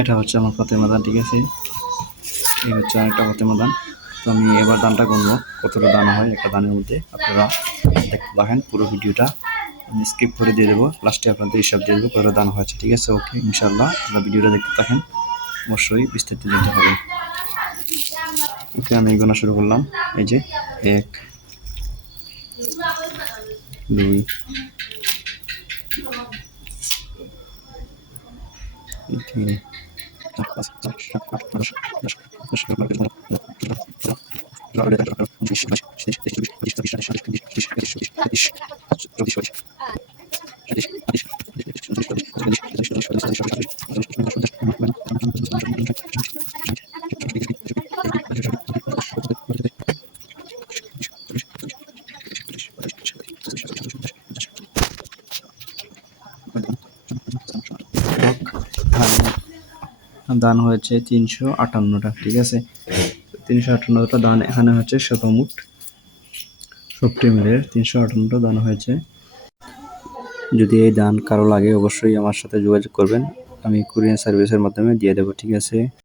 এটা হচ্ছে আমার ফাতেমা দান, ঠিক আছে। এই হচ্ছে আরেকটা ফাতেমা দান। তো আমি এবার দানটা গুনবো, কতটা দান হয় একটা দানের মধ্যে। আপনারা দেখেন পুরো ভিডিওটা, আমি স্কিপ করে দিয়ে দেবো, লাস্টে আপনাদের হিসাব দিয়ে দেবো কতটা দান হয়েছে, ঠিক আছে। ওকে, ইনশাল্লাহ আপনারা ভিডিওটা দেখতে থাকেন, অবশ্যই বিস্তারিত জানতে হবে। ওকে, আমি গোনা শুরু করলাম। এই যে 1 2 3 4 5 6 7 8 9 10 11 দান হয়েছে 358টা, ঠিক আছে। 358টা দান এখানে হচ্ছে শতমুট, সবটি মিলে 358টা দান হয়েছে। যদি এই দান কারো লাগে অবশ্যই আমার সাথে যোগাযোগ করবেন, আমি কুরিয়ার সার্ভিসের মাধ্যমে দিয়ে দেবো, ঠিক আছে।